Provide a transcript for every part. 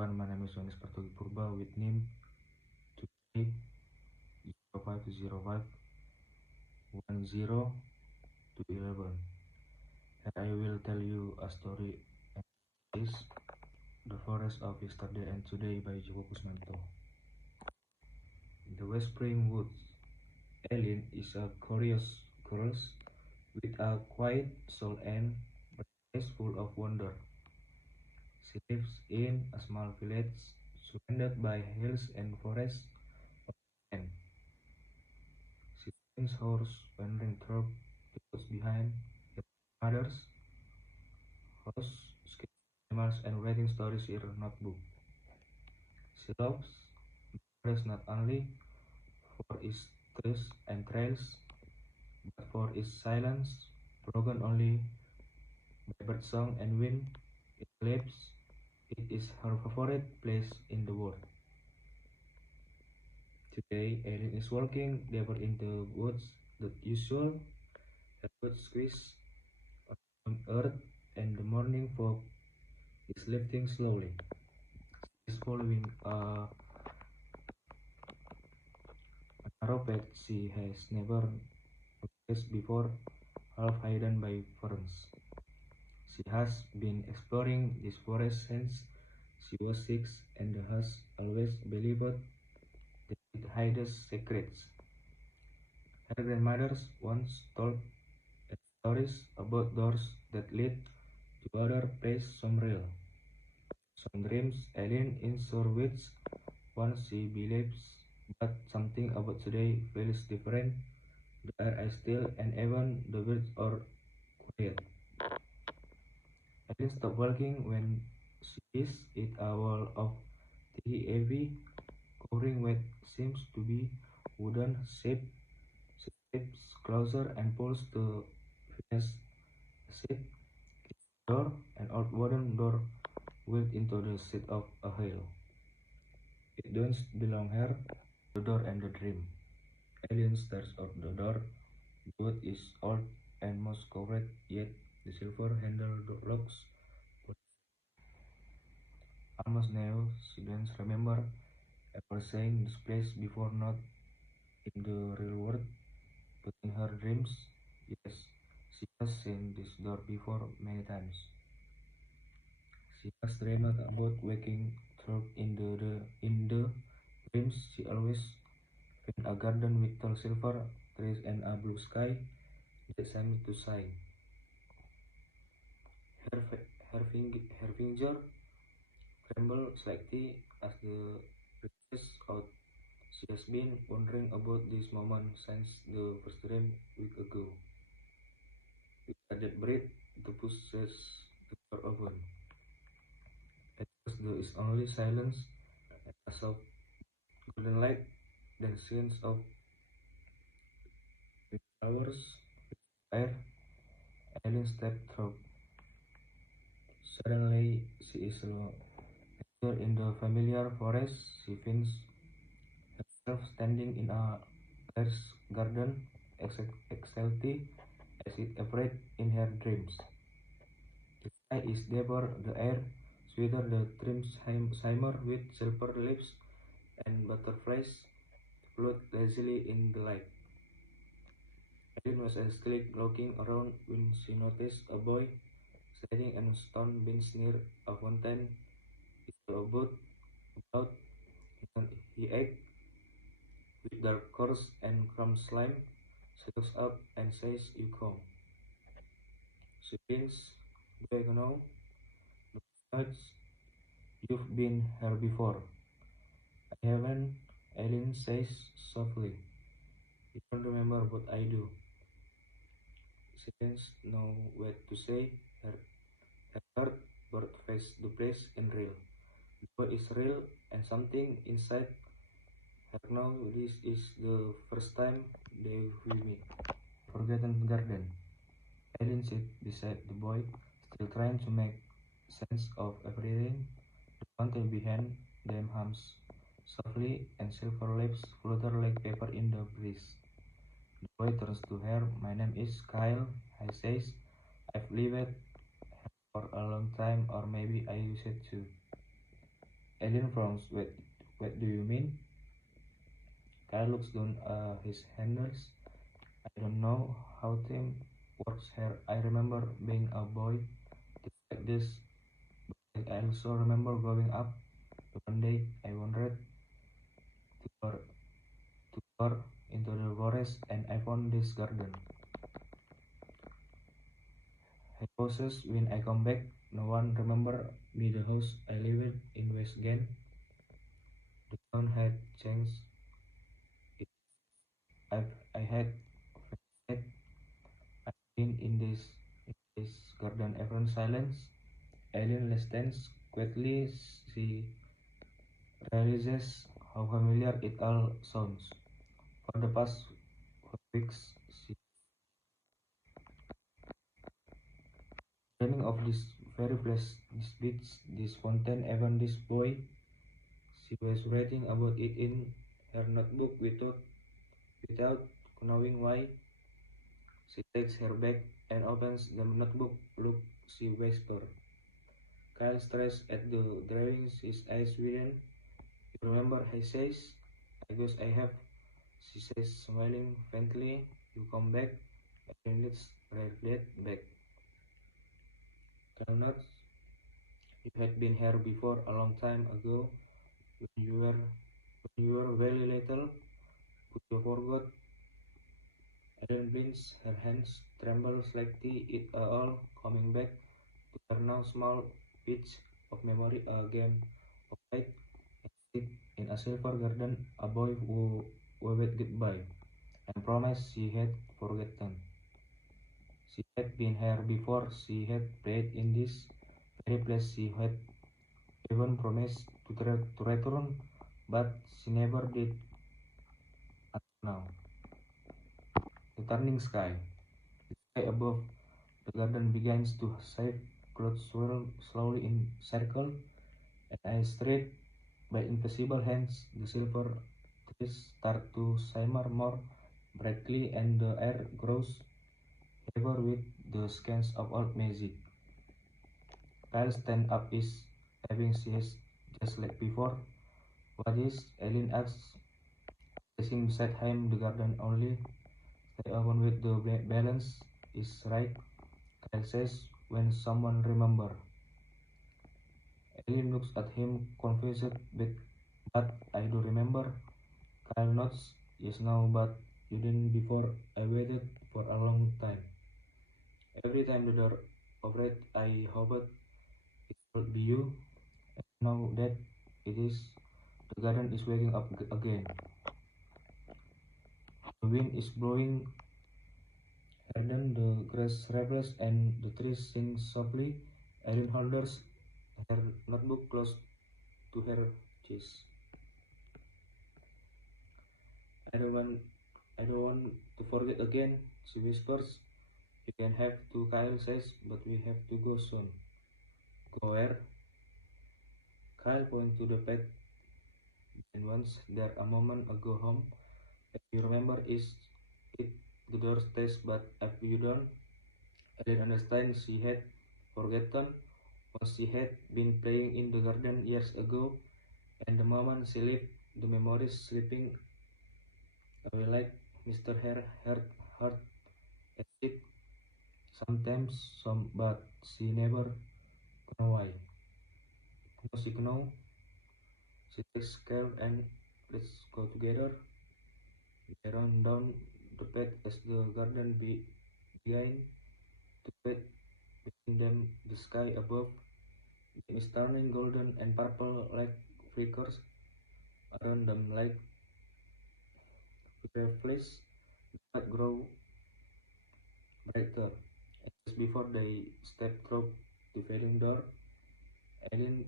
everyone, my name is Johannes Partogi Purba with name today 0505 to 11. And I will tell you a story and is The Forest of Yesterday and Today by Johannes. The Whispering Woods. Eileen is a curious girl with a quiet soul and eyes full of wonder. She lives in a small village surrounded by hills and forests. And she spends hours wandering through the woods behind her mother's house, sketching animals and writing stories in her notebook. She loves the forest not only for its trees and trails, but for its silence, broken only by birdsong and wind. It believes it is her favorite place in the world. Today, Erin is walking deeper into the woods than usual. Her boots squeeze on earth, and the morning fog is lifting slowly. She is following a narrow path she has never noticed before, half hidden by ferns. She has been exploring this forest since she was 6 and has always believed that it hides secrets. Her grandmother once told stories about doors that lead to other places, some real, some dreams, alien in which one she believes, but something about today feels different. The air is still and even the birds are quiet. Alien stops walking when she is at a wall of heavy covering what seems to be wooden shape. She steps closer and pulls the finish shape door, an old wooden door built into the side of a hill. It don't belong here, the door and the dream. Alien stares out the door. The wood is old and moss covered, yet the silver handle locks almost new. She doesn't remember ever seeing this place before, not in the real world, but in her dreams. Yes, she has seen this door before many times. She has dreamed about waking through in the dreams. She always found a garden with tall silver trees and a blue sky that seemed to shine. Her finger trembled slightly as the reaches out. She has been wondering about this moment since the first dream week ago. With a deep breath, the pushes the door open. At first there is only silence, a soft golden light, then scenes of flowers, air, alien step through. Suddenly she is alone. In the familiar forest, she finds herself standing in a large garden, excited as it appeared in her dreams. The sky is deeper, the air sweeter, the trees shimmer with silver leaves, and butterflies float lazily in the light. Eileen was still looking around when she noticed a boy sitting on a stone bench near a fountain. He fell about, and he ate with dark coarse and crumb slime. She looks up and says, "You come." She thinks, "Do I know? Besides, you've been here before." "I haven't," Eileen says softly. "You don't remember what I do." She doesn't know what to say. Her heart bird face the place in real. The boy is real, and something inside her knows this is the first time they will meet. Forgotten garden. Eileen sits beside the boy, still trying to make sense of everything. The fountain behind them hums softly, and silver leaves flutter like paper in the breeze. The boy turns to her. "My name is Kyle," he says. "I've lived here for a long time, or maybe I used to." Ellen frowns. What do you mean? Kyle looks down his handles. I don't know how time works here. I remember being a boy like this. But I also remember growing up. One day I wandered to far into the forest and I found this garden. I pauses when I come back. No one remember me the house I lived in West Gen. The town had changed. It, I had I've been in this garden. Everyone silence. Alien listens quietly. She realizes how familiar it all sounds. For the past weeks, she dreaming of this very place, this beach, this fountain, even this boy. She was writing about it in her notebook without knowing why. She takes her bag and opens the notebook. Look, she whispers. Kyle stares at the drawings, his eyes widen. You remember, he says. I guess I have, she says, smiling faintly. You come back. A minutes right back. Kyle nods. You had been here before a long time ago when you were very little, but you forgot. Ellen blinks, her hands tremble slightly, it all coming back to her now small pitch of memory, a game of light in a silver garden, a boy who waved goodbye and promised she had forgotten. She had been here before, she had played in this very place, she had even promised to return, but she never did until now. The turning sky. The sky above the garden begins to shape, clouds swirl slowly in circle, and I strayed by invisible hands. The silver trees start to shimmer more brightly, and the air grows heavier with the scents of old magic. Kyle stands up is having seized just like before. What is? Eileen asks, placing beside him the garden only. Stay open with the balance is right. Kyle says when someone remember. Eileen looks at him confused but I do remember. Kyle nods. Yes now but you didn't before. I waited for a long time. Every time the door opened I hoped it would be you. And now that it is, the garden is waking up again. The wind is blowing harder, the grass rustles and the trees sing softly. Eileen holds her notebook close to her chest. I don't want I don't want to forget again, she whispers. You can have to, Kyle says, but we have to go soon. Go where? Kyle points to the path and once there a moment ago home. If you remember is it the door stays but if you don't, I didn't understand she had forgotten what she had been playing in the garden years ago and the moment she left the memories slipping away like Mr. Heart at it. Sometimes some but she never know why. No signal. She takes care and let's go together. They run down the path as the garden began to fade. Between them, the sky above is turning golden and purple like flickers around them like butterflies that grow brighter. Just before they step through the fading door, Eileen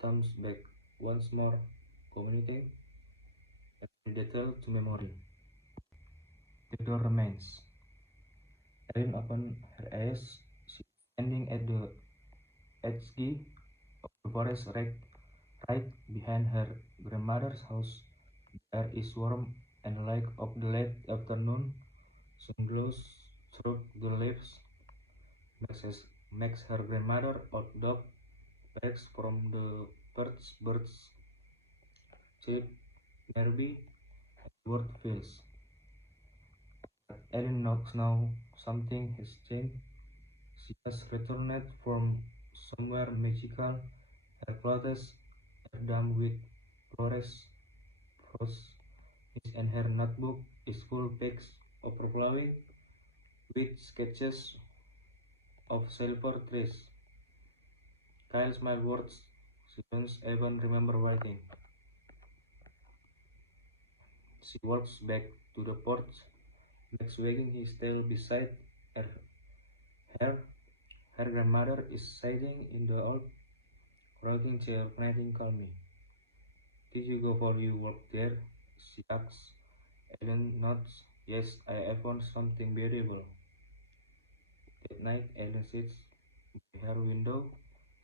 comes back once more, communicating every detail to memory. The door remains. Eileen opens her eyes. She is standing at the edge of the forest right behind her grandmother's house. The air is warm and the light of the late afternoon sun glows through the leaves, makes her grandmother old dog wakes from the birds chirp nearby, and the word fails. But Ellen knows now something has changed. She has returned from somewhere magical. Her clothes are damp with flores, frost, and her notebook is full pages overflowing with sketches of silver trees. Kyle smiled words she don't even remember writing. She walks back to the porch, Max wagging his tail beside her. Her, her grandmother is sitting in the old rocking chair, knitting calmly. Did you go for your work there? She asks. Ellen nods. Yes, I found something beautiful. That night, Ellen sits by her window.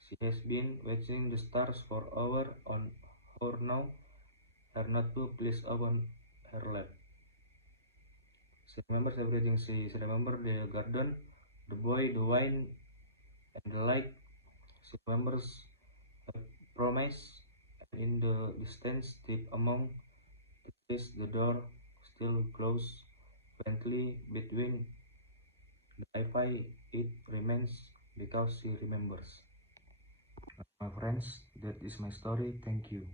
She has been watching the stars for hours on her now. Her notebook lays upon her lap. She remembers everything. She remembers the garden, the boy, the wine, and the light. She remembers her promise, and in the distance, deep among the trees, the door still glows faintly between the ivy. It remains because she remembers. Friends, that is my story. Thank you.